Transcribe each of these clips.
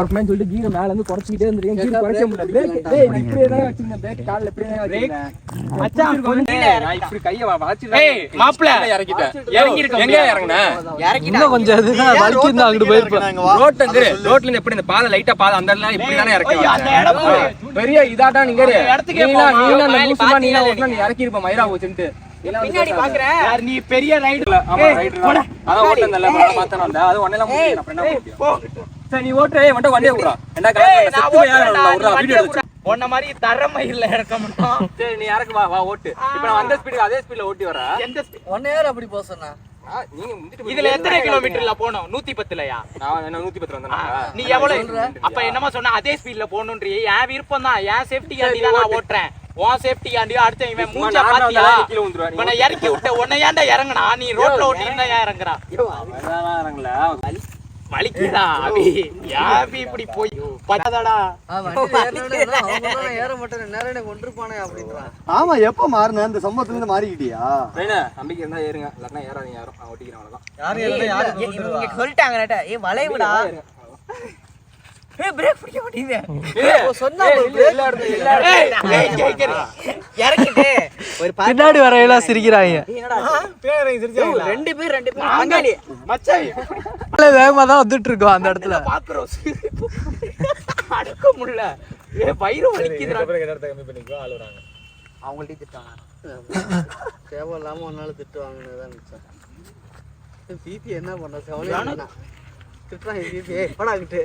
சொல்லிட்டு கீரை மேல இருந்து குறைச்சிக்கிட்டே இருந்திருக்கேன். கீரை குறைக்க முடியல. பிரேக் டேய் நான் இப்படியே தான் வச்சிருந்தேன். பிரேக் கால்ல இப்படியே தான் வச்சிருந்தேன். மச்சான் கொஞ்சம் நான் இப்படி கைய வளைச்சிட்டேன். ஏய் மாப்ள இறங்கிட்டேன். இறங்கி இருக்க எங்க இறங்குனே? இறங்கிட்டா கொஞ்சம் அதுதான் வலிக்குது. அங்க போயிருப்பேன். ரோட்ல இருந்து எப்படி இந்த பாதை லைட்டா பாதை அந்த இடத்துல இப்படி தானே இறக்கி அந்த இடம் பெரிய இதாடா நீங்க இடத்துக்கு நீங்க அந்த லூசுமா நீங்க ஓட்டனா நீ இறக்கி இருப்ப மயிரா போச்சுட்டு பின்னாடி பாக்குறேன். யார் நீ பெரிய ரைடர்? ஆமா ரைடர். அத ஓட்டனல்ல பார்த்தேன் அந்த அது ஒண்ணேலாம் முடியல. அப்புறம் என்ன பண்ணியா? சரி நீ ஓட்டுறே மட்டும் வண்டியை விடுறா. என்ன செத்து யாரா வீடியோ எடுத்து ஒன்ன மாதிரி தரமா இல்ல இறக்க மாட்டோம். சரி நீ இறக்கு வா வா ஓட்டு. இப்போ நான் அந்த ஸ்பீடுக்கு அதே ஸ்பீட்ல ஓட்டி வரா. எந்த ஸ்பீட் 1 ஹவர் அப்படி போ சொன்னா நீங்க முந்திட்டு இதுல எத்தனை கிலோமீட்டர்ல போணும்? 110லயா? நான் என்ன 110 வந்தேனா? நீ எவ்வளவு அப்ப என்னமா சொன்னா அதே ஸ்பீட்ல போணும்ன்றீ? என் விருப்பம் தான். என் சேஃப்டிக்காண்டி தான் நான் ஓட்றேன். உன் சேஃப்டிக்காண்டி அடுத்து இவன் மூஞ்ச பாத்தியா? இவனை இறக்கி விட்ட உன்னை ஏன்டா இறங்குனா? நீ ரோட்ல ஓட்டினா ஏன் இறங்குறா? அதான் இறங்கல வலிக்குதா அபி? யாபி இப்படி போய் பத்தாதடா. ஏற மாட்டேன் நேரே கொண்டிருப்பானே அப்படின்றான். ஆமா எப்ப மாறின அந்த சம்பவத்துல இருந்து மாறிக்கிட்டியா? நம்பிக்கை இருந்தா ஏறுங்க, இல்லன்னா ஏறாதீங்க. யாரும் நான் ஓட்டிக்கிறேன் அவ்வளவுதான். யாரும் ஏறல யாரும் இங்க சொல்லிட்டாங்க நட்ட. ஏய் வளைவுடா. ஏய் பிரேக் பிடிக்க மாட்டீங்க. ஏய் சொன்னா பிரேக் இல்ல இறக்கிட்டே ஒரு பின்னாடி வரையில சிரிக்கிறாங்க. என்னடா பேரே சிரிச்சாங்க. ரெண்டு பேர் அங்காடி மச்சாய் வேகமா தான் வந்துட்டு இருக்கோம் அந்த இடத்துல பாக்குறோம். அடக்க முடியல. ஏ வயிறு வலிக்குதுடா. இடத்தை கம்மி பண்ணிக்கோ ஆளுறாங்க. அவங்கள்ட்ட திட்டாங்க. சேவ இல்லாம ஒரு நாள் திட்டுவாங்கன்னு மிச்சம். பிபி என்ன பண்ண சேவல திட்டுறாங்க. பிபி படாகிட்டு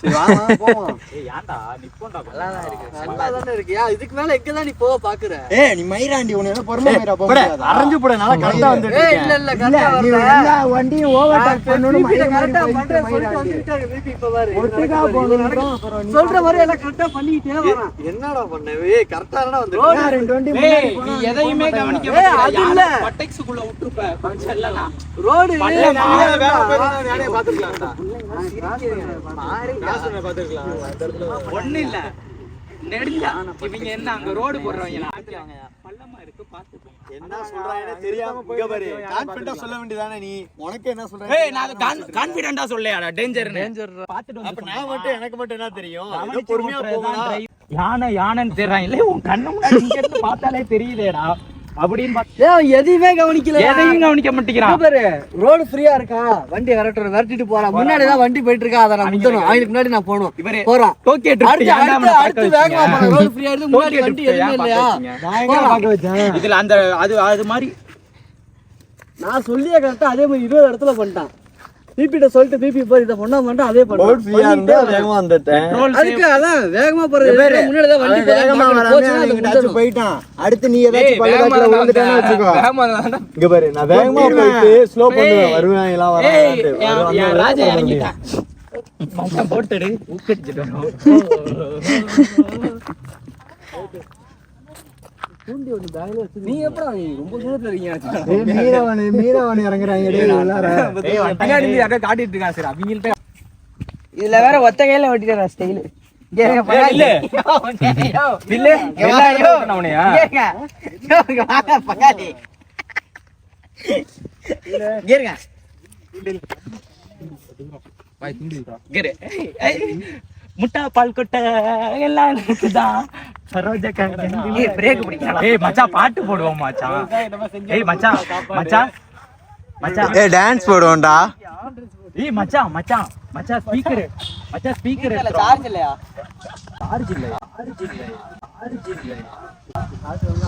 சரி வாமா போவோம். ஏய் ஏன்டா நிப்போண்டா நல்லா தான் இருக்கு. நல்லா தான இருக்கு. யா இதுக்கு மேல எங்க தான் நீ போக பாக்குற? ஏய் நீ மயிராண்டி உன்ன என்ன பொறுமை மயிரா போக முடியாது. அரஞ்சு போட நல்லா கரெக்ட்டா வந்துட்டு. ஏய் இல்ல கரெக்ட்டா வரல. எல்லா வண்டியும் ஓவர்டேக் பண்ணனும். கரெக்ட்டா பண்றேன் சொல்லிட்டு வந்துட்டாங்க. பிபி இப்ப பாரு. ஒட்டுக்கா போறோம். சொல்ற மாதிரி எல்லாம் கரெக்ட்டா பண்ணிட்டே வரான். என்னடா பண்ணே? ஏய் கரெக்ட்டாடா வந்துட்டு. 220 முன்னாடி போனா நீ எதையுமே கவனிக்க மாட்டே. அது இல்ல பட்டெக்ஸ்க்குள்ள விட்டுப்ப கொஞ்சம் இல்லலாம். ரோடு வேற நானே பாத்துக்கலாம்டா. மாறி ஒண்ணு இல்ல நெடுஞ்சா இவங்க என்ன அங்க ரோடு போடுறவங்க பள்ளமா இருக்கு பாத்துக்கோ. என்ன சொல்றானே தெரியாம இங்க பாரு. கான்ஃபிடன்ட்டா சொல்ல வேண்டியதானே நீ. உனக்கு என்ன சொல்றே? ஏய் நான் கான்ஃபிடன்ட்டா சொல்லலையாடா. டேஞ்சர் பாத்துட்டு அப்ப நான் மட்டும் எனக்கு மட்டும் என்ன தெரியும்? ஏதோ பொறுமையா போறா. யானைன்னு தெரியறான் இல்ல உன் கண்ணு முன்னாடி இங்க இருந்து பார்த்தாலே தெரியுதேடா. அப்படின்னு பார்த்தா எதையுமே கவனிக்கல. எதையும் கவனிக்க மாட்டேங்கிறான் பாரு. ரோடு ஃப்ரீயா இருக்கா? வண்டி விரட்டிட்டு போறான். முன்னாடி தான் வண்டி போயிட்டு இருக்கா. அத நான் முந்தணும். அவனுக்கு முன்னாடி நான் போணும். போறான். ஓகே அடுத்து வேகமா போறான். ரோடு ஃப்ரீயா இருந்து முன்னாடி வண்டி எதுவுமே இல்லையா? இதுல அந்த அது மாதிரி நான் சொல்லியே கரெக்டா அதே மாதிரி 20 இடத்துல பண்ணிட்டான். பிபிட்ட சொல்லிட்டு பிபி போய் இத பண்ணா மாட்டேன். அதே பண்ணு. ரோட் ஃப்ரீயா இருந்தா வேகமா வந்துட்டேன். அதுக்கு அதான் வேகமா போறது. முன்னாடி தான் வண்டி வேகமா வரானே நீங்க போய்ட்டான். அடுத்து நீ ஏதாச்சும் பள்ளக்காட்டுல விழுந்துட்டானே வெச்சுக்கோ. வேகமா இங்க பாரு நான் வேகமா போயிட்டு ஸ்லோ பண்ணுவேன். வருவாங்க எல்லாம் வராங்க. ஏய் ராஜா இறங்கிட்டான். மண்ண போட்டுடு ஊக்கடிச்சிட்டு வரோம். கூண்டி ஒரு பேக்ல வச்சு நீ எப்படா நீ ரொம்ப தூரத்துல இருக்கீங்க. ஏய் மீரவன் இறங்குறாங்க டேய் எல்லாரும். ஏய் பின்னாடி இருந்து யாரோ காட்டிட்டு இருக்கான் சார். அவங்கள்ட்ட இதுல வேற ஒத்த கையில வெட்டிட்டற ஸ்டைல். கேங்க பகாலி இல்ல இல்ல எல்லாரையோ அவனையா கேங்க வாங்க பகாலி கேங்க பாய் திண்டிடா கேரே. முட்டா பால் கொட்ட எல்லாம் இருக்குதான் சரோஜா. ஏய் பிரேக் பிடிக்கலாம். ஏய் மச்சான் பாட்டு போடுவோம் மச்சான். ஏய் மச்சான் ஏய் டான்ஸ் போடுவோம்டா. ஏய் மச்சான் ஸ்பீக்கர் சார்ஜ் இல்லையா?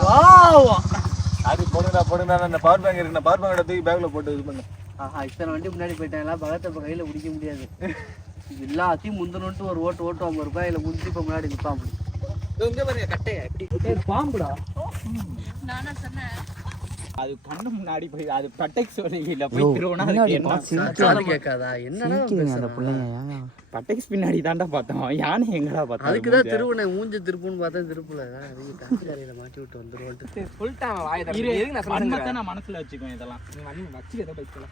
வாவ் அது போடுடா அந்த பவர் பேங்க் இருக்கு. நான் பவர் பேங்கோட தூக்கி பேக்ல போட்டு இது பண்ணு. இத்தனை வண்டி முன்னாடி போயிட்டேன். எல்லாம் பகத்தை கையில பிடிக்க முடியாது. எல்லாத்தையும் முந்தணுன்ட்டு ஒரு ஓட்டுவான் ரூபாய். இல்ல முந்தி இப்ப முன்னாடி நிப்பான். இங்க பாருங்க கட்டையா இப்படி பாம்புடா. நானா சொன்னேன் அது கண்ணு முன்னாடி போய் அது பட்டெக்ஸ் சொல்லில போய் திருவனா அது என்ன சிரிக்காத கேட்காதா? என்னடா அந்த புள்ளைங்க பட்டெக்ஸ் பின்னாடி தான்டா பார்த்தோம். யானை எங்கடா பார்த்தோம்? அதுக்கு தான் திருவனை மூஞ்ச திருப்புன்னு பார்த்தா திருப்புல. அது காசிகாரியில மாட்டி விட்டு வந்துருவோம். சொல்லிட்டான் வாய் தர. எதுக்கு நான் சொல்றேன் நான் மனசுல வச்சுக்குவேன். இதெல்லாம் நீ வந்து வச்சு ஏதோ பைக்கல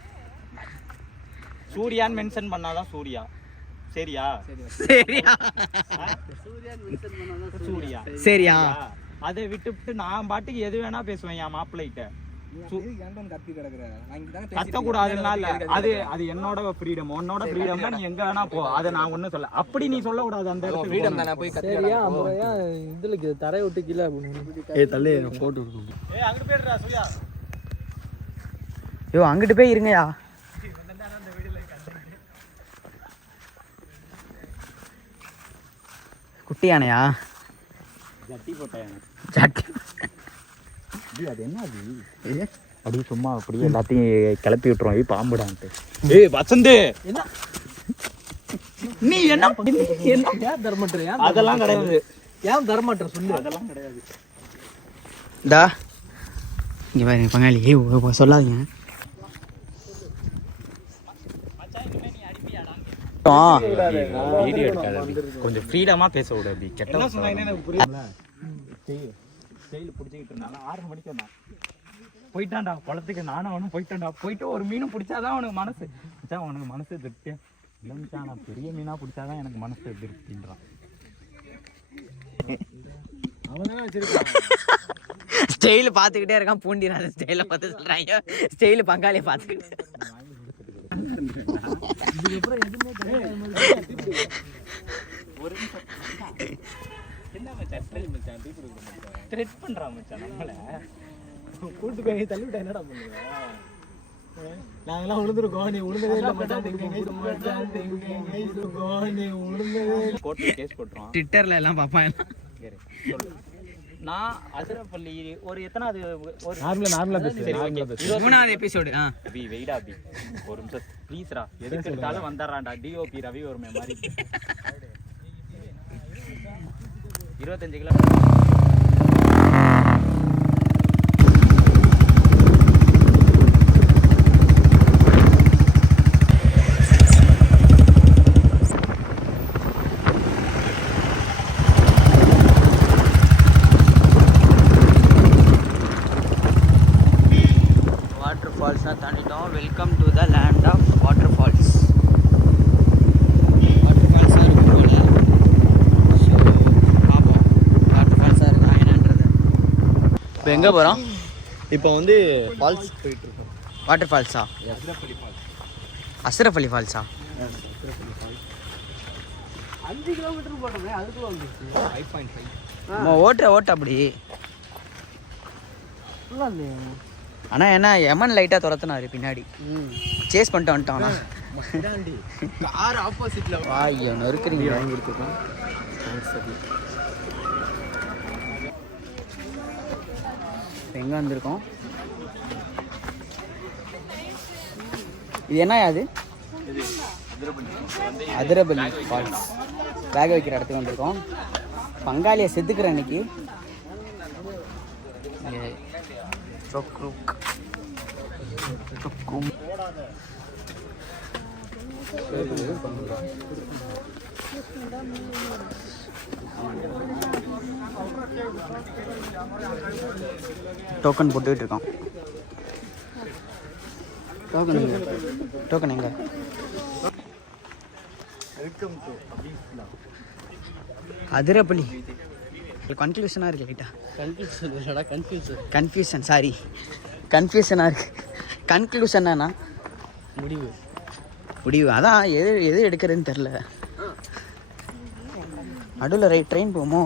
சூர்யான்னு மென்ஷன் பண்ணாதான் சூர்யா. சரியா சரியா சூர்யான்னு மென்ஷன் பண்ணாதான் சூர்யா. சரியா அதை விட்டுவிட்டு நான் பாட்டுக்கு எது வேணா பேசுவேன் என் மாப்பிள்ளைகிட்ட. கத்தக்கூடாதுனால அது என்னோட ஃப்ரீடம், உன்னோட ஃப்ரீடம்னா நீ எங்க வேணா போ, அதை நான் ஒன்றும் சொல்ல. அப்படி நீ சொல்லக்கூடாது. அந்த ஃப்ரீடம் தானே போய் சரியா முறையா இதுல தரையை விட்டு கீழே தள்ளி போட்டு அங்கிட்டு போயிடுறா சூர்யா. ஐயோ அங்கிட்டு போய் இருங்கயா. குட்டி யானையா? ஜட்டி போட்டேன். ஜட்டி அது என்ன அது? அப்படியே சும்மா அப்படியே எல்லாத்தையும் கிளப்பி விட்டுருவோம். பாம்புடான்ட்டு. வசந்து நீ என்ன ஏன் தரமாட்டுற? அதெல்லாம் கிடையாது. ஏன் தரமாட்டுற சொல்லு. அதெல்லாம் கிடையாது. டா இங்க பாருங்க பங்காளி, சொல்லாதீங்க. வீடியோ எடுக்காத, கொஞ்சம் ஃப்ரீடமா பேச விடாது. கெட்ட ஸ்டைல் பிடிச்சிக்கிட்டு இருந்தாலும் 6 மணிக்கு வந்தான். போயிட்டான்டா குளத்துக்கு. நானும் அவனும் போயிட்டு ஒரு மீனும் பிடிச்சாதான் அவனுக்கு மனசு. உனக்கு மனசு திருப்தியா இல்லைச்சா? நான் பெரிய மீனா பிடிச்சாதான் எனக்கு மனசு திருப்தின்றான். ஸ்டைல் பார்த்துக்கிட்டே இருக்கான். பூண்டிராத ஸ்டைல பார்த்து சொல்றாங்க. ஸ்டைல் பங்காளியை பார்த்துக்கிட்டு த்ரெட் பண்றான் மச்சான். நம்மள கூட்டு போய் தள்ளி விட்டா என்னடா பண்ணுவ? நாங்கெல்லாம் உளுந்துருக்கோம், நீ உளுந்ததே இல்லை மச்சான். கோர்ட்ல கேஸ் போட்டுருவான். ட்விட்டர்ல எல்லாம் பாப்பாங்க. நான் அதிரப்பள்ளி ஒரு எத்தனாவது ஒரு நார்மலா பேசு. 3வது எபிசோடு. அபி வெயிடா அபி ஒரு நிமிஷம் ப்ளீஸ்ரா. எதுக்கு எடுத்தாலும் வந்துடுறான்டா. டிஓபி ரவி ஒரு மாதிரி 25 கிலோ. வாட்டர் ஃபால்ஸ் தான் தாண்டிட்டோம். Welcome to the land of water falls. Water ஃபால்ஸாக இருக்கும் போல. ஸோ பார்ப்போம் வாட்டர் ஃபால்ஸாக இருக்கா என்னன்றது. இப்போ எங்கே போகிறோம்? இப்போ வந்து ஃபால்ஸ் போயிட்டு இருக்கோம். வாட்டர் ஃபால்ஸா? அஸ்ரஃப் அலி ஃபால்ஸா? 5 கிலோமீட்டர் போட்டோமே, அதுக்குள்ள வந்துச்சு 5.5. நம்ம ஓட்ட அப்படி ஆனால் என்ன எமன் லைட்டாக துரத்துனாரு பின்னாடி. சேஸ் பண்ணிட்டு வந்துட்டான். கார் ஆப்போசிட்ல ஐயோ நொறுக்குறீங்க. வாங்கி கொடுத்துருக்கோம். எங்கே வந்திருக்கோம்? இது என்ன அது? அதிரபலி ஃபால்ஸ். பேக் வைக்கிற இடத்துக்கு வந்திருக்கோம். பங்காளியை செதுக்குற அன்னைக்கு டோக்கன் போட்டுக்கிட்டு இருக்கோம். டோக்கன் எங்க? அதிரப்பள்ளி கன்ஃபியூஷனாக இருக்கு லைட்டா. கன்ஃபியூஷன் சாரி கன்ஃபியூஷனாக இருக்கு. கன்க்ளூஷன்னா முடிவு அதான் எது எடுக்கிறதுன்னு தெரில. நடுவில் ட்ரெயின் போமோ?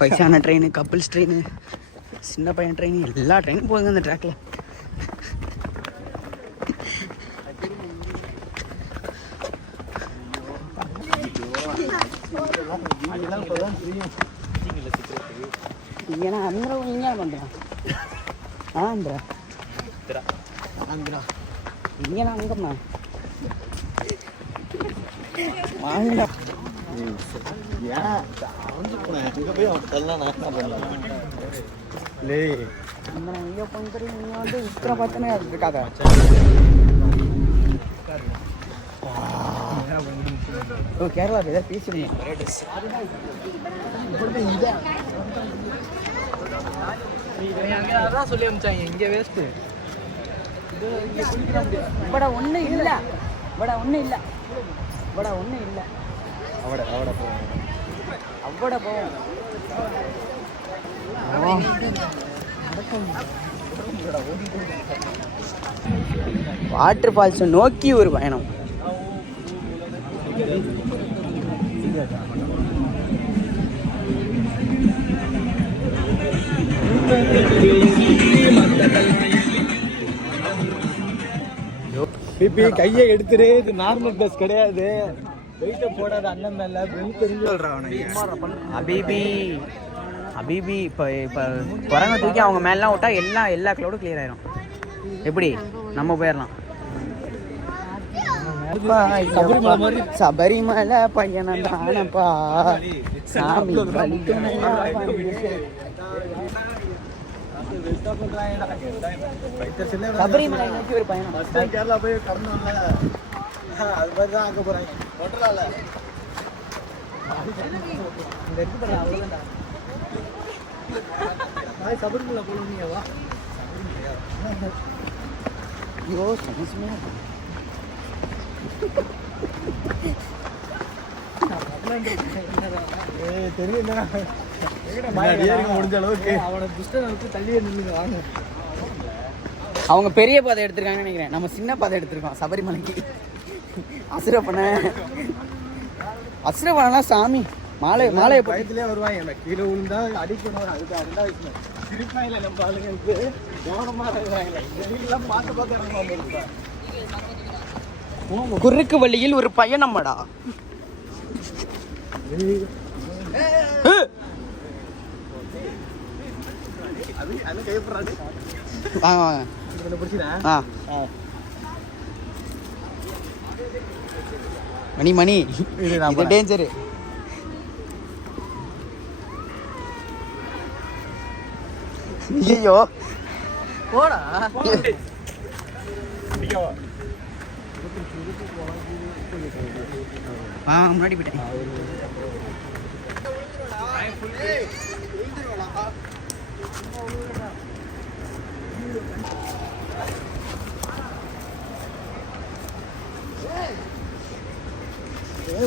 வயசான ட்ரெயின், கப்பிள்ஸ் ட்ரெயின், சின்ன பையன் ட்ரெயின், எல்லா ட்ரெயினும் போகுங்க அந்த ட்ராக்ல. ஏன்னா அந்த இங்கே பண்ணுறான். ஆந்திரா இங்கே நான் அங்கம்மா வாங்கடா. கேரளா பேசுறீங்க அதான் சொல்லி அமிச்சாங்க இங்க வேஸ்ட் படா ஒன்றும் இல்லை படா ஒன்றும் இல்லை படா ஒன்றும் இல்லை அவ்வளோ போவோம் வாட்டர் ஃபால்ஸ் நோக்கி ஒரு பயணம். பிபி கையை எடுத்துரு, இது நார்மல் பஸ் கிடையாது, வெயிட்ட போடாத அண்ணன் மேல தெரிஞ்சு சொல்றான். அபிபி அபிபி இப்போ குரங்க தூக்கி அவங்க மேலாம் விட்டா எல்லா கிளவுடும் கிளியர் ஆயிரும். எப்படி நம்ம போயிடலாம். சபரிமலை பையனப்பா சாமி சபரிமலை நோக்கி ஒரு பயணம். கேரளா போய் கடந்தோம்ல, அது மாதிரி தான் அங்க போறாங்க. ஒட்டலால இந்த இருக்கு பாரு, அவ்வளவுதான். நாய் சபரிமலை போறீங்க வா. ஐயோ சமஸ்மே முடிஞ்ச அளவுக்கு அவனை துஷ்டனுக்கு தள்ளியே நின்று வாங்க. அவங்க பெரிய பாதை எடுத்திருக்காங்கன்னு நினைக்கிறேன், நம்ம சின்ன பாதை எடுத்திருக்கோம் சபரிமலைக்கு. அசுரப்பணம்லாம் சாமி மாலை பயத்திலே வருவாங்க. கீழே விழுந்தா அடிக்கணும், அதுக்கு அதுதான் திருப்பாயில நம்ம ஆளுங்களுக்கு கவனமா இருக்காங்க. பார்த்து குறுக்கு வழியில் ஒரு பயணம்டா. வாங்க வாங்க மணி இது டேஞ்சரு. ஐயோ போடா முன்னாடி போயிட்டேன்.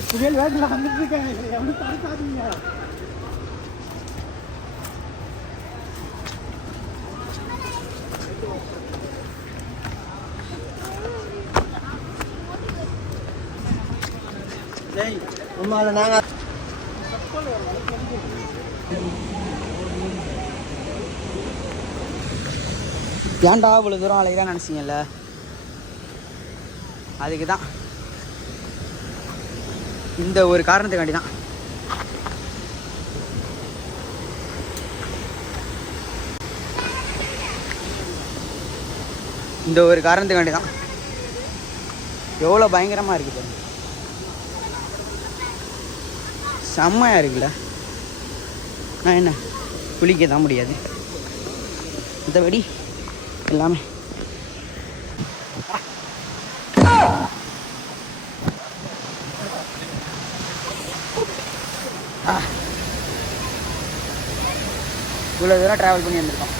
புயல் வேகத்துல வந்துட்டு இருக்காங்க, எவனும் தடுக்காதீங்க. ஏன்டா இவ்வளோ தூரம் அலையிறா நினச்சிங்கல்ல, அதுக்கு தான், இந்த ஒரு காரணத்துக்காண்டி தான். இந்த ஒரு காரணத்துக்காண்டி தான். எவ்வளோ பயங்கரமாக இருக்குது, செம்மையாக இருக்குல்ல. நான் என்ன குளிக்க தான் முடியாது, மற்றபடி எல்லாமே இவ்வளோ தூரம் ட்ராவல் பண்ணி வந்திருக்கோம்.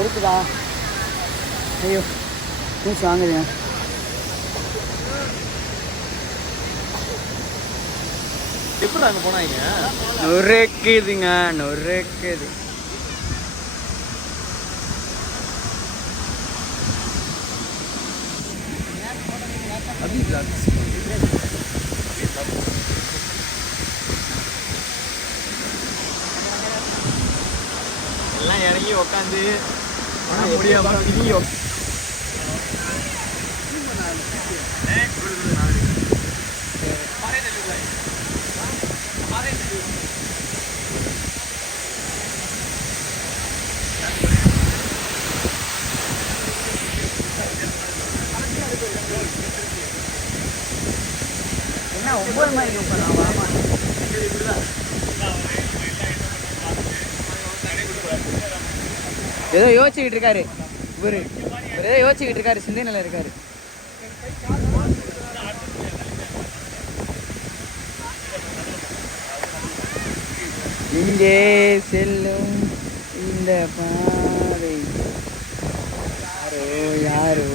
இருக்குதா? ஐயோ நியூஸ் வாங்குதுங்க. எப்படி அங்கே போனாங்க? நொறுக்குதுங்க, நொறுக்குது. எல்லாம் இறங்கி உக்காந்து முடியாம ஃபுட்பால் மாதிரி இருக்கும் நான் வாமா. ஏதோ யோசிச்சுக்கிட்டு இருக்காரு இவரு, ஏதோ யோசிச்சுக்கிட்டு இருக்காரு, சிந்தனையில் இருக்காரு. இங்கே செல்லும் இந்த பாதை யாரோ யாரோ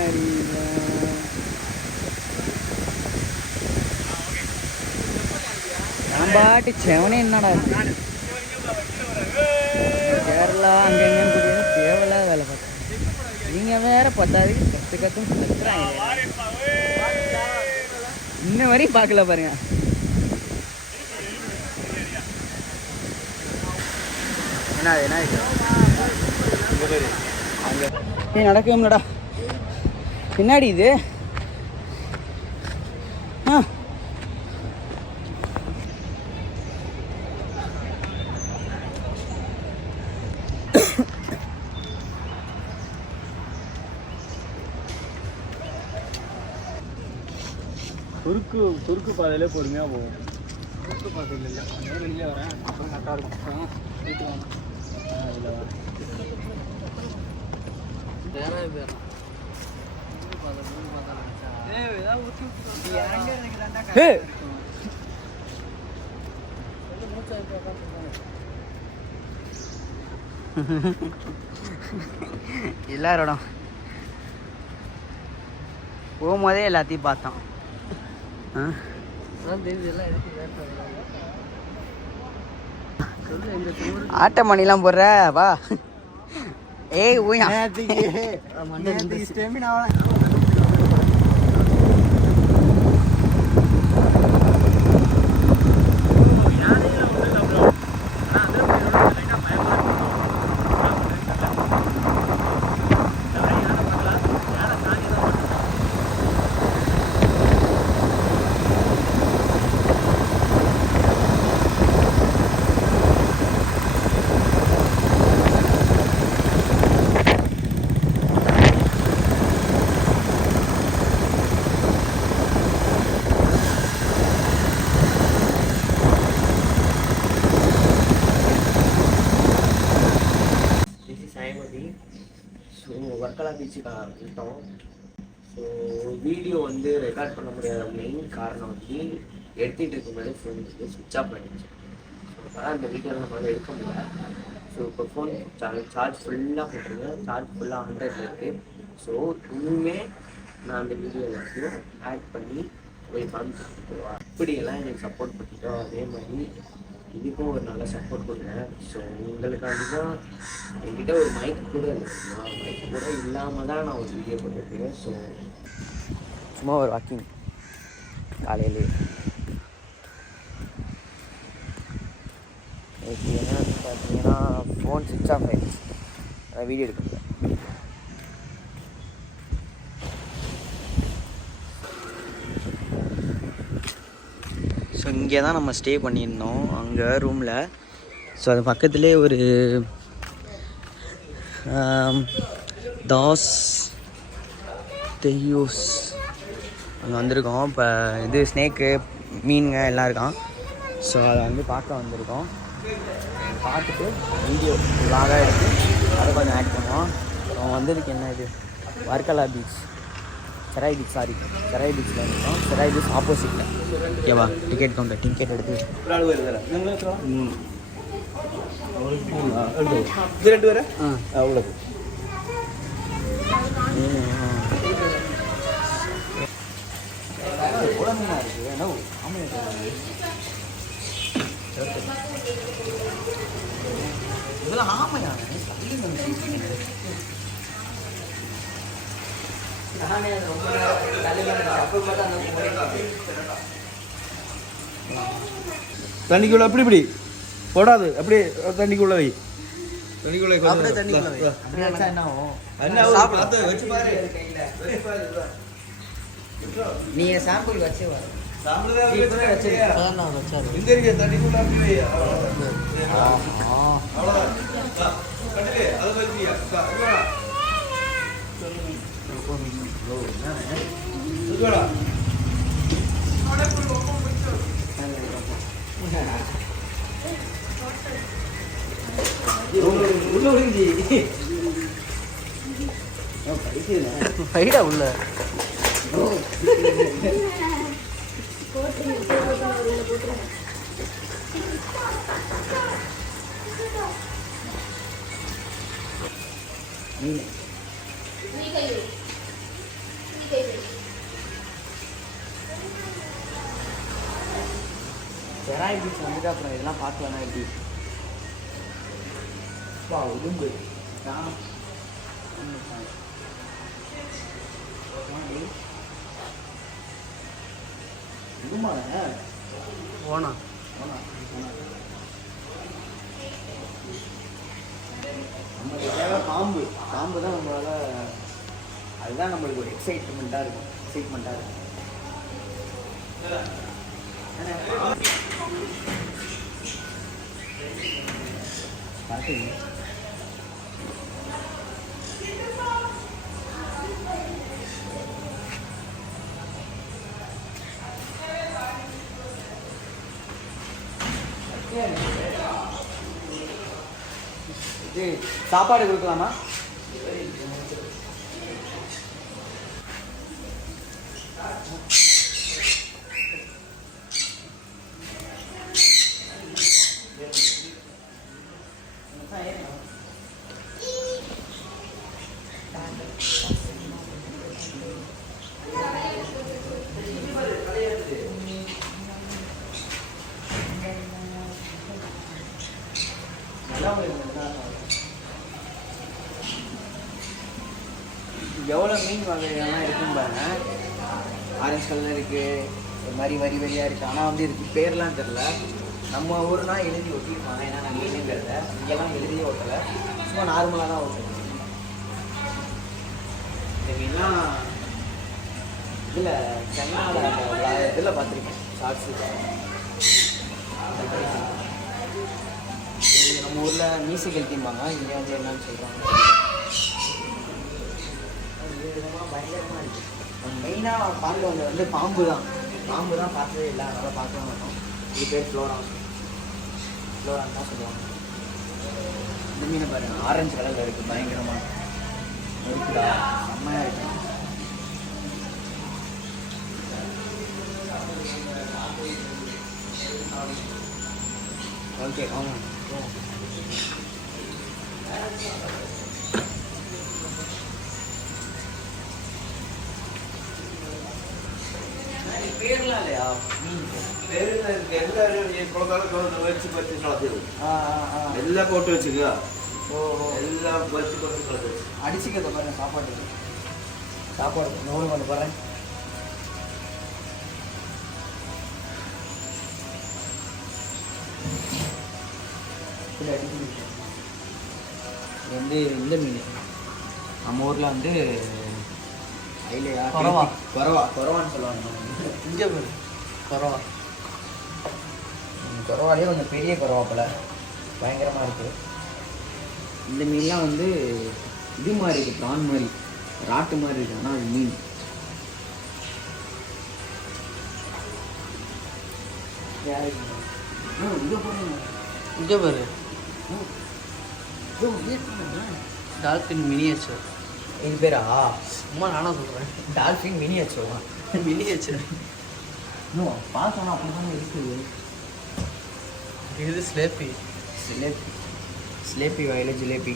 அறிவார். நான் பாட்டு செவனே என்னடா கேரளா அங்கங்க தேவையில்லாத வேலை பார்த்தேன். நீங்க வேற பத்தாதுக்கு கத்துக்கத்தும் கத்துறாங்க. இன்ன வரையும் பார்க்கல பாருங்க. என்ன என்ன ஏ நடக்கும்லடா பின்னாடி இது. துருக்கு பாதையிலே பொறுமையாக போகும். துருக்கு பாதையில் இல்லை, வெளியே வரேன் அப்புறம் கரெக்டாக இருக்கும். வீட்டுக்கு வாங்க இதில் வரேன் எல்லாரோட போகும்போதே எல்லாத்தையும் பார்த்தோம். ஆட்ட மணிலாம் போடுற வா. ஏய் ஊயா ஸ்டெமினா வர்க்கலா பீச்சுக்கு விட்டோம். ஸோ வீடியோ வந்து ரெக்கார்ட் பண்ண முடியாத மெயின் காரணம் வந்து எடுத்துகிட்டு இருக்கும்போது ஃபோன் வந்து சுவிட்ச் ஆஃப் பண்ணிடுச்சு. ஸோ அதனால் அந்த வீடியோவில் நம்ம வந்து எடுக்க முடியல. ஸோ இப்போ ஃபோன் சார்ஜ் ஃபுல்லாக போட்டிருக்கேன், சார்ஜ் ஃபுல்லாக 100 இருக்குது. ஸோ இன்னுமே நான் அந்த வீடியோ எல்லாத்தையும் ஆட் பண்ணி போய் காமிச்சிட்டு அப்படியெல்லாம் எனக்கு சப்போர்ட் பண்ணிட்டோம். அதே மாதிரி இதுக்கும் ஒரு நல்ல சப்போர்ட் கொடுங்க. ஸோ உங்களுக்காண்டி தான் என்கிட்ட ஒரு மைக் கூட இல்லை, மைக் கூட இல்லாமல் தான் நான் ஒரு வீடியோ பண்ணியிருக்கேன். ஸோ சும்மா ஒரு வாக்கிங் காலையிலே. இப்போ என்னன்னு பார்த்தீங்கன்னா ஃபோன் சுவிட்ச் ஆஃப் ஆகிடுச்சு, வீடியோ எடுக்க முடியல. ஸோ இங்கே தான் நம்ம ஸ்டே பண்ணியிருந்தோம், அங்கே ரூமில். ஸோ அது பக்கத்துலேயே ஒரு தாஸ் தெய்யூஸ் அங்கே வந்திருக்கோம். இப்போ இது ஸ்னேக்கு மீனுங்க எல்லாம் இருக்கான். ஸோ அதை வந்து பார்க்க வந்திருக்கோம். பார்த்துட்டு வீடியோ லாகாக எடுத்து அதை கொஞ்சம் ஆட் பண்ணுவோம். அப்புறம் வந்ததுக்கு என்ன இது வர்க்கலா பீச், செராய் பீச், செராய் பீச்சில் வந்துட்டோம். செராய் பீச் ஆப்போசிட்டில். ஓகேவா, டிக்கெட் கவுண்டர், டிக்கெட் எடுத்து 3 வர அவ்வளோ இதெல்லாம் ஆமையா தண்ணிக்குள்ள அப்படி இப்படி போடாது, அப்படியே தண்ணிக்குள்ள வை. தண்ணிக்குள்ள நீங்க சாம்பிள் வச்சு ஃபைடா உள்ள செராய் பீச் வந்துட்டு அப்புறம் இதெல்லாம் பார்க்கலன்னா எப்படி உடும்பு போனா நம்மளுக்கு தேவை பாம்பு தான் நம்மளால அதுதான் நம்மளுக்கு ஒரு எக்ஸைட்மெண்ட்டாக இருக்கும் பார்த்துங்க இது சாப்பாடு கொடுக்கலாமா? எவ்வளோ மீன் வகைகள்லாம் இருக்குன்னு பாருங்க. ஆரஞ்சு கலர் இருக்குது, ஒரு மாதிரி வரியாக இருக்குது. ஆனால் வந்து இதுக்கு பேர்லாம் தெரில. நம்ம ஊர்லாம் எழுதி ஒட்டியிருப்பாங்க, ஏன்னா நான் மீனுங்கிறத இங்கெல்லாம் எழுதியே ஓட்டலை, சும்மா நார்மலாக தான் ஓட்டுறேன். இந்த மீன்லாம் இதில் சென்னையில் இதில் பார்த்துருக்கேன், ஷார்ட்ஸு. நம்ம ஊரில் மீசைகள் தீம்பாங்க, இங்கே வந்து என்னன்னு சொல்கிறாங்க. பயங்கரமாக இருக்குது. மெயினாக பார்க்க வந்து பாம்பு தான் பார்த்ததே இல்லை, அதனால் பார்க்க மாட்டோம். இது பேர் ஃப்ளோரான் தான் சொல்லுவாங்க. இந்த மீனை பாருங்கள், ஆரஞ்சு கலரில் இருக்குது, பயங்கரமாக இருக்குதா, செம்மையாக இருக்கு. ஓகே வாங்க. பேர்லாம் இல்லையா? எல்லாம் போட்டு வச்சுக்க. ஓஹோ, எல்லாம் வச்சு அடிச்சுக்கிறத பாருங்க. சாப்பாடு நோய் பண்ண பாருங்க. வந்து இந்த மீன் நம்ம ஊரில் வந்து ஐலையா குறவான்னு சொல்லுவாங்க. இங்கே குறவாலே கொஞ்சம் பெரிய குறவா போல, பயங்கரமாக இருக்குது. இந்த மீன்லாம் வந்து இது மாதிரி இருக்குது, ப்ரான் மாதிரி, ராட்டு மாதிரி இருக்குது. ஆனால் அது மீன் இங்கே பாரு. Dolphin miniature. இது பேரா? சும்மா நானும் சொல்கிறேன், டால்ஃபின் மினியேச்சர். இன்னும் பார்த்தோன்னா அப்படி தானே இருக்குது. இது ஸ்லேப்பி வயல ஜிலேபி.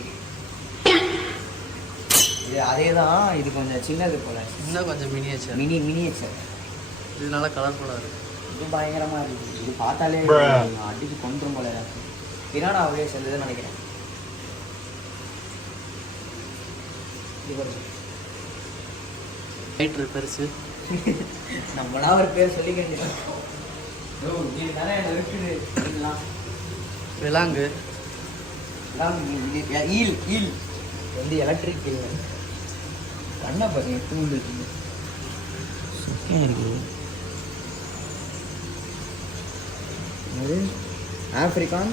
இது அதே தான், இது கொஞ்சம் சின்னது போல், இன்னும் கொஞ்சம் மினியேச்சர். இது நல்லா கலர்ஃபுல்லாக இருக்குது. இது பயங்கரமாக இருக்குது. இது பார்த்தாலே அடிச்சு கொண்டுரும் போல. பிரானாவே சேர்ந்ததுன்னு நினைக்கிறேன். இது பெருசு நம்மளா ஒரு பேர் சொல்லிக்க. இருக்குது விலாங்கு ஈல் வந்து எலக்ட்ரிக் ஈல். கண்ணை பாருங்க, தூண்டு சுக்கையாக இருக்குது. அது ஆப்ரிக்கான்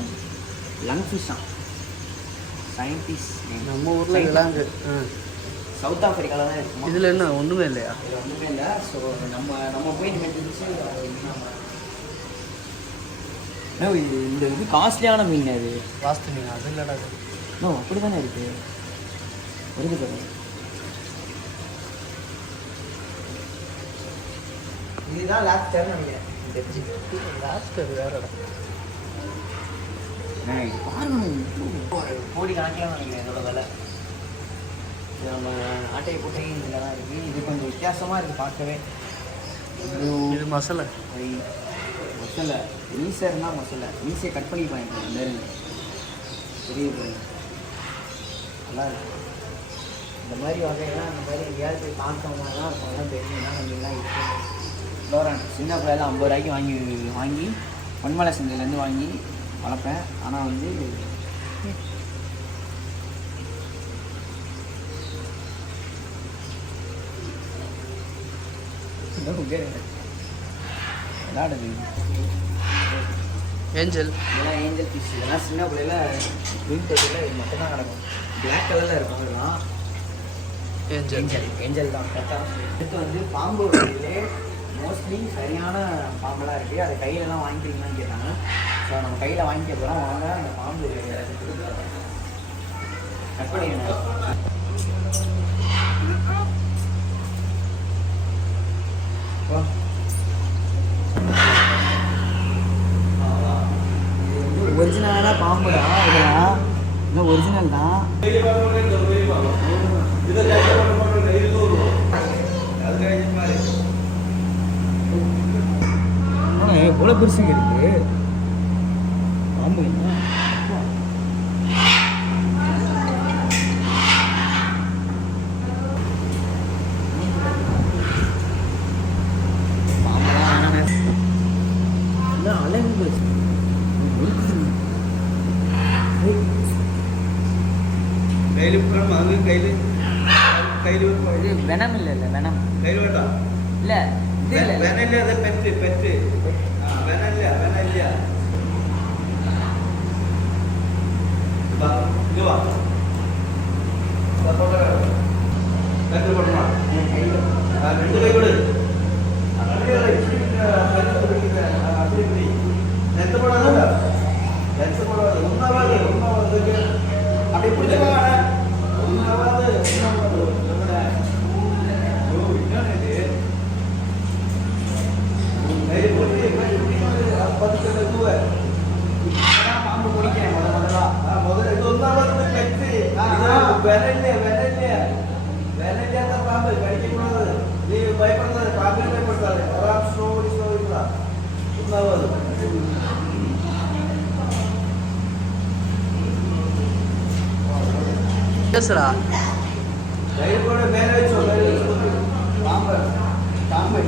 லங்ஃபிஷா. சயின்டிஸ்ட் நம்ம ஊரில் விலாங்கு. சவுத் ஆஃப்ரிக்காவில் தான் இருக்குமா. இதில் என்ன ஒன்றுமே இல்லையா? இது ஒன்றுமே இல்லை. ஸோ நம்ம போய் மெடிச்சு இந்த இது காஸ்ட்லியான மீன் அது. வாஸ்து மீன் அது இல்லைடா. இன்னும் அப்படி தானே இருக்குது. வருது பாருங்க. இதுதான் லாஸ்டர்னு நினைக்கிறேன். லாஸ்டர் வேறடா. ஒரு கோடி கணக்கில் நினைக்கிறேன் இதோட விலை. இது நம்ம ஆட்டை போட்டை இதில் தான் இருக்குது. இது கொஞ்சம் வித்தியாசமாக இருக்குது பார்க்கவே. இது மசாலா மசாலா மீசர்னா மசாலா. மீசையை கட் பண்ணி பாருங்க. பெரிய நல்லா இருக்கும். இந்த மாதிரி வகையெல்லாம் இந்த மாதிரி எங்கேயாவது போய் பார்த்தோம்னா தான் அதெல்லாம் தெரியும்னா நம்மளாம் இருக்குது. லோரன் சின்ன பிள்ளைலாம் 50 ரூபாய்க்கு வாங்கி பொன்மலை சந்தையிலேருந்து வாங்கி வளர்ப்பேன். ஆனால் வந்து விளாடுது ஏஞ்சல். இதெல்லாம் ஏஞ்சல் ஃபிஷ். இதெல்லாம் சின்ன பிள்ளைல க்ரீன் தொட்டியில் இது மட்டும் தான் கிடக்கும். பிளாக் கலரில் இருக்கும். இதெல்லாம் ஏஞ்சல் தான் கரெக்டாக. அடுத்து வந்து பாம்பு வகையிலே மோஸ்ட்லி சரியான பாம்பெல்லாம் இருக்குது. அதை கையிலலாம் வாங்கிக்கிறீங்களான்னு கேட்டாங்க. ஸோ நம்ம கையில் வாங்கிக்க போகிறோம். வாங்க அந்த பாம்பு கட் பண்ணிடுங்க. ஒரிஜினலான பாம்புடா இதெல்லாம். இன்னும் ஒரிஜினல் தான். எவ்வளோ பெருசுங்க இருக்கு பாம்பு. வெனம் இல்லை வெனம் இல்லை இது இல்லை பெற்று பாம்பு பிடிக்கிறேன் பாம்பு கடிக்கக்கூடாது. நீ பயப்படுறது பாம்பு பயப்படுறாரு. பேசுடா. பாம்பு பாம்பு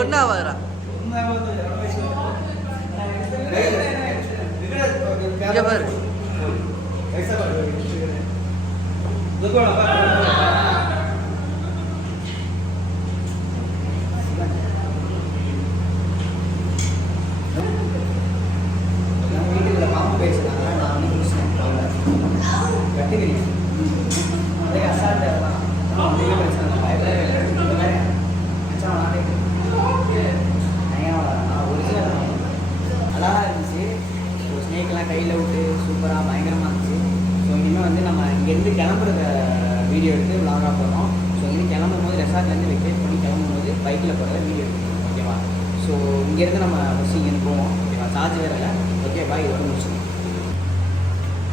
ஒன்னாவதுடா. இங்க பாரு. வீட்டுக்குள்ள பாம்பு பேசுறாங்க. நான் வந்து கட்டுக்கிறேன். அதே அசால்ட்டாக அழகாக இருந்துச்சு. ஸோ ஸ்னேக்கெல்லாம் கையில் விட்டு சூப்பராக பயங்கரமாக இருந்துச்சு. ஸோ இனிமேல் வந்து நம்ம இங்கேருந்து கிளம்புறத வீடியோ எடுத்து விளாக போகிறோம். ஸோ இங்கேருந்து கிளம்பும் போது ரெசார்ட்லேருந்து வெக்கேட் பண்ணி கிளம்பும் போது பைக்கில் போகிறத வீடியோ எடுக்கணும். ஓகேவா? ஸோ இங்கேருந்து நம்ம ஃபஸ்ட்டு இங்கேருந்து போவோம். ஓகேவா? சார்ஜ் வேறு இல்லை. Okay bye. இதோட முடிச்சுக்கணும்.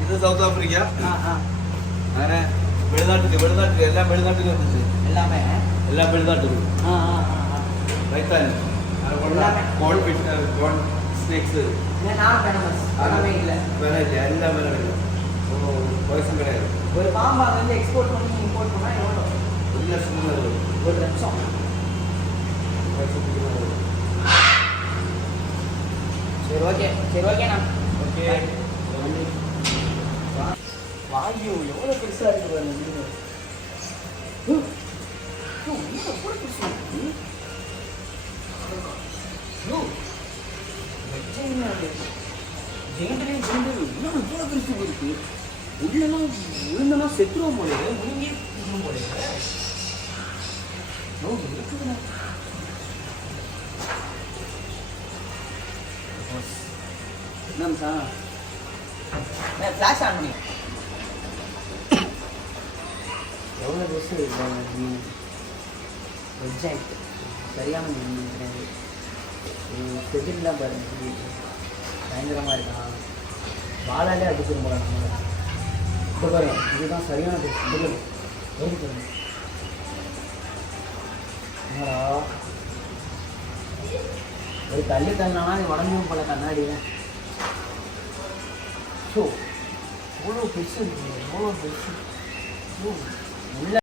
இது சவுத் ஆப்பிரிக்கா. வெளிநாட்டுக்கு எல்லாம் வெளிநாட்டுக்கு வந்துச்சு. எல்லாமே எல்லாம் வெளிநாட்டுக்கு ரைட்டாங்க. கோல்ட் ஃபிஷ், கோல்ட் ஸ்னேக்ஸு எல்லாமே இல்லை. வேலை இல்லை, எல்லாம் வேலை இல்லை. வயசும் கிடையாது. ஒரு பாம்பை வந்து எக்ஸ்போர்ட் பண்ணி இம்போர்ட் பண்ணால் எவ்வளோ? 1 லட்சம் ரூபாய். 1 லட்சம். சரி ஓகே ஓகேண்ணா. ஓகே வாயு எவ்வளோ பெருசாக இருக்குது பாருங்க மீன். எவ்வளோ பெருசு இவ்வளோ பெருசு இருக்கு. உள்ளெல்லாம் விழுந்தெல்லாம் செத்துருவோம் போல விழுங்கே போல இருக்குதுண்ணா. என்னம்மா ஃப்ளாஷ் ஆன் பண்ணி எவ்வளோ பெருசு மீன் எக்ஸாக்ட் சரியான மீன் கிடையாது. செதில்லாம் பாருங்க பயங்கரமாக இருக்கான். வாழாலே அடிச்சிடும் போல நம்ம. இப்போ பாருங்க இதுதான் சரியான பெருசு. என்னடா ஒரு தள்ளி தள்ளினானா அது உடஞ்சும் போல கண்ணாடியில். ஸோ எவ்வளோ பெருசு இருக்குது, எவ்வளோ பெருசு. உள்ள